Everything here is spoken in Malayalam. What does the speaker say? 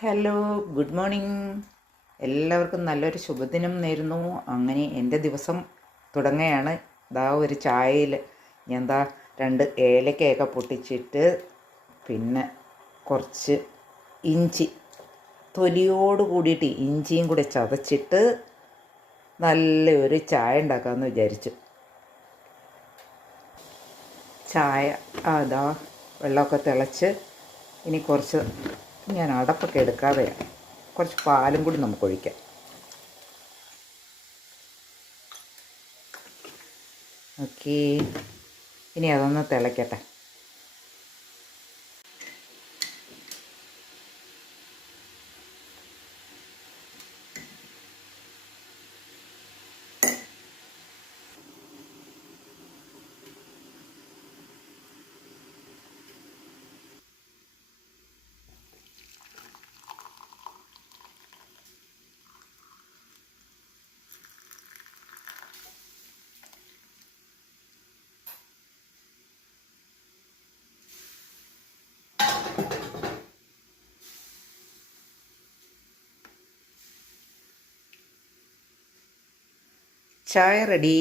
Hello, good morning. എല്ലാവർക്കും നല്ലൊരു ശുഭദിനം നേരുന്നു. അങ്ങനെ എൻ്റെ ദിവസം തുടങ്ങുകയാണ്. ഒരു ചായയിൽ ഞാൻ രണ്ട് ഏലക്കയൊക്കെ പൊട്ടിച്ചിട്ട് പിന്നെ കുറച്ച് ഇഞ്ചി തൊലിയോട് കൂടിയിട്ട് ഇഞ്ചിയും കൂടെ ചതച്ചിട്ട് നല്ലൊരു ചായ ഉണ്ടാക്കാമെന്ന് വിചാരിച്ചു. ചായ വെള്ളമൊക്കെ തിളച്ച് ഇനി കുറച്ച് ഞാൻ അടപ്പൊക്കെ എടുക്കാതെ കുറച്ച് പാലും കൂടി നമുക്ക് ഒഴിക്കാം. ഓക്കേ, ഇനി അതൊന്ന് തിളയ്ക്കട്ടെ. ചായ റെഡി.